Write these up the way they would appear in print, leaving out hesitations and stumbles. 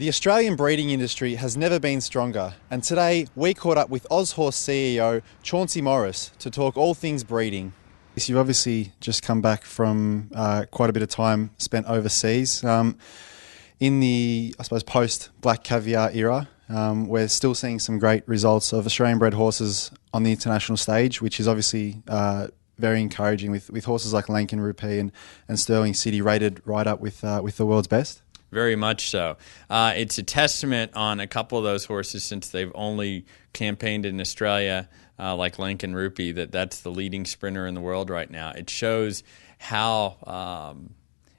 The Australian breeding industry has never been stronger, and today we caught up with AusHorse CEO Chauncey Morris to talk all things breeding. You've obviously just come back from quite a bit of time spent overseas. In the, I suppose, post-Black Caviar era, we're still seeing some great results of Australian-bred horses on the international stage, which is obviously very encouraging with horses like Lankan Rupee and Sterling City rated right up with the world's best. Very much so. It's a testament on a couple of those horses, since they've only campaigned in Australia, like Lankan Rupee, that's the leading sprinter in the world right now. It shows how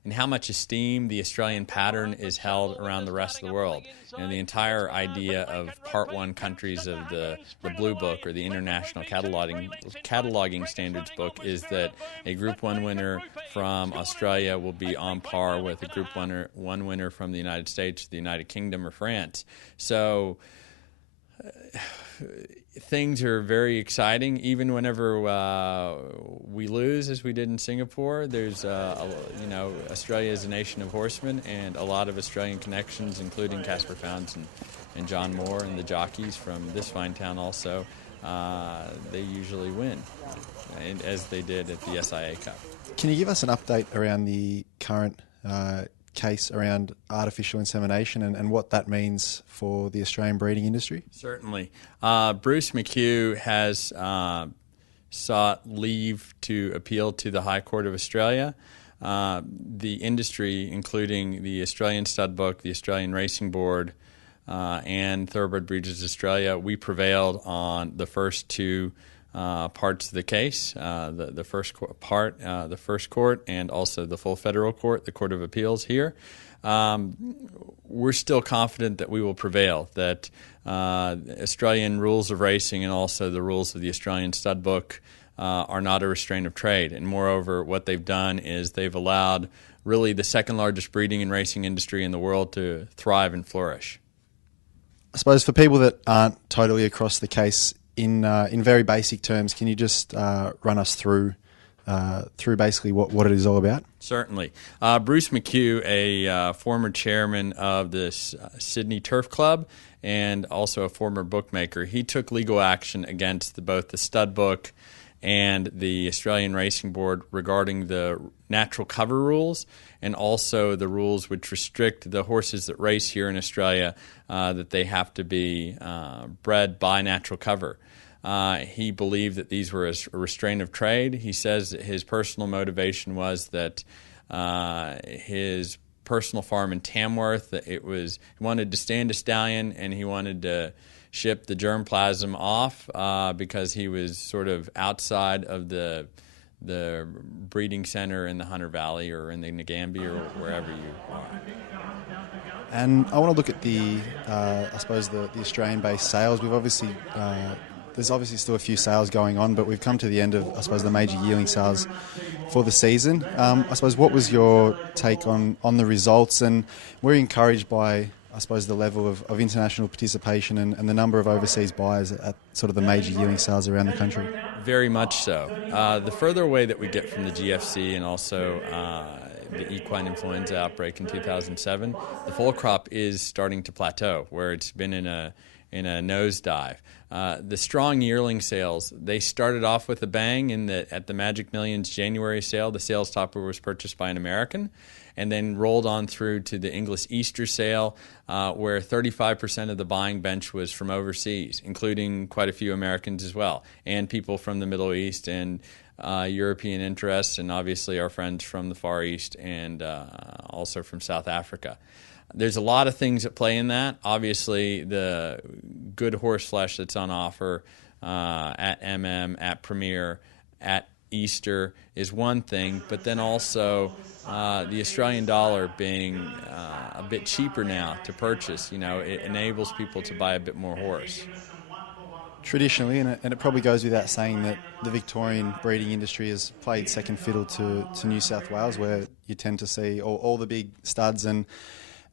in how much esteem the Australian pattern is held around the rest of the world. And the entire idea of Part 1 countries of the Blue Book, or the International Cataloging Standards Book, is that a Group 1 winner from Australia will be on par with a Group 1 winner from the United States, the United Kingdom, or France. So things are very exciting. Even whenever we lose, as we did in Singapore, there's Australia is a nation of horsemen, and a lot of Australian connections, including Casper Founds and John Moore and the jockeys from this fine town also. They usually win, as they did at the SIA Cup. Can you give us an update around the current case around artificial insemination and what that means for the Australian breeding industry? Certainly. Bruce McHugh has sought leave to appeal to the High Court of Australia. The industry, including the Australian Stud Book, the Australian Racing Board, and Thoroughbred Breeders Australia, we prevailed on the first two parts of the case, the first part, the first court, and also the full federal court, the Court of Appeals here. We're still confident that we will prevail, that Australian rules of racing and also the rules of the Australian Stud Book are not a restraint of trade. And moreover, what they've done is they've allowed really the second largest breeding and racing industry in the world to thrive and flourish. I suppose for people that aren't totally across the case, in very basic terms, can you just run us through basically what it is all about? Certainly. Bruce McHugh, a former chairman of the Sydney Turf Club and also a former bookmaker, he took legal action against both the Stud Book and the Australian Racing Board regarding the natural cover rules, and also the rules which restrict the horses that race here in Australia, that they have to be bred by natural cover. He believed that these were a restraint of trade. He says that his personal motivation was that his personal farm in Tamworth, that he wanted to stand a stallion, and he wanted to ship the germplasm off because he was sort of outside of the breeding center in the Hunter Valley or in the Ngambia or wherever you are. And I want to look at the Australian-based sales. We've obviously there's obviously still a few sales going on, but we've come to the end of, I suppose, the major yearling sales for the season. I suppose, what was your take on the results? And we're encouraged by, I suppose, the level of international participation and the number of overseas buyers at sort of the major yearling sales around the country. Very much so. The further away that we get from the GFC and also the equine influenza outbreak in 2007, the foal crop is starting to plateau, where it's been in a nosedive. The strong yearling sales, they started off with a bang at the Magic Millions January sale. The sales topper was purchased by an American, and then rolled on through to the English Easter sale, where 35% of the buying bench was from overseas, including quite a few Americans as well, and people from the Middle East and European interests, and obviously our friends from the Far East and also from South Africa. There's a lot of things at play in that. Obviously, the good horse flesh that's on offer at at Premier, at Easter is one thing, but then also the Australian dollar being a bit cheaper now to purchase, it enables people to buy a bit more horse. Traditionally, and it probably goes without saying, that the Victorian breeding industry has played second fiddle to New South Wales, where you tend to see all the big studs and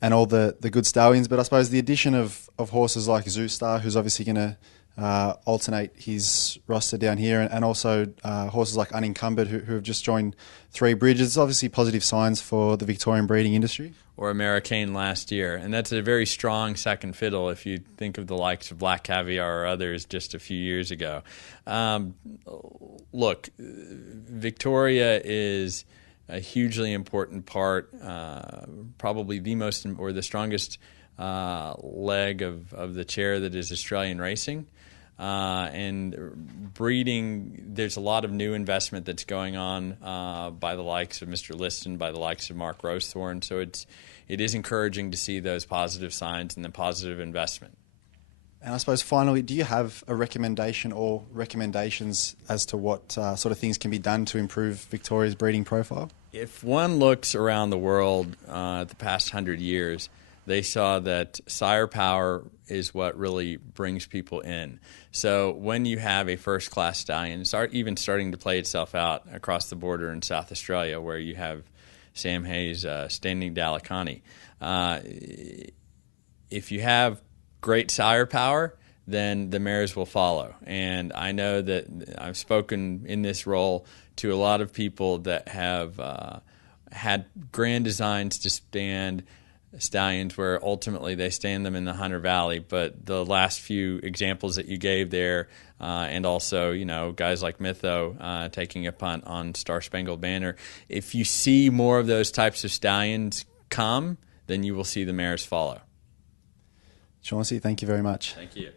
all the good stallions. But I suppose the addition of horses like Zoostar, who's obviously going to alternate his roster down here, and also horses like Unencumbered who have just joined Three Bridges. It's obviously positive signs for the Victorian breeding industry. Or Americane last year, and that's a very strong second fiddle if you think of the likes of Black Caviar or others just a few years ago. Look, Victoria is a hugely important part, probably the most or the strongest leg of the chair that is Australian racing. And breeding, there's a lot of new investment that's going on by the likes of Mr. Liston, by the likes of Mark Rosethorn. So it is encouraging to see those positive signs and the positive investment. And I suppose finally, do you have a recommendation or recommendations as to what sort of things can be done to improve Victoria's breeding profile? If one looks around the world the past 100 years, they saw that sire power is what really brings people in. So when you have a first-class stallion, even starting to play itself out across the border in South Australia, where you have Sam Hayes standing Dalakani, if you have great sire power, then the mares will follow. And I know that I've spoken in this role to a lot of people that have had grand designs to stand stallions where ultimately they stand them in the Hunter Valley. But the last few examples that you gave there, and also, guys like Mytho taking a punt on Star Spangled Banner, if you see more of those types of stallions come, then you will see the mares follow. Chauncey, thank you very much. Thank you.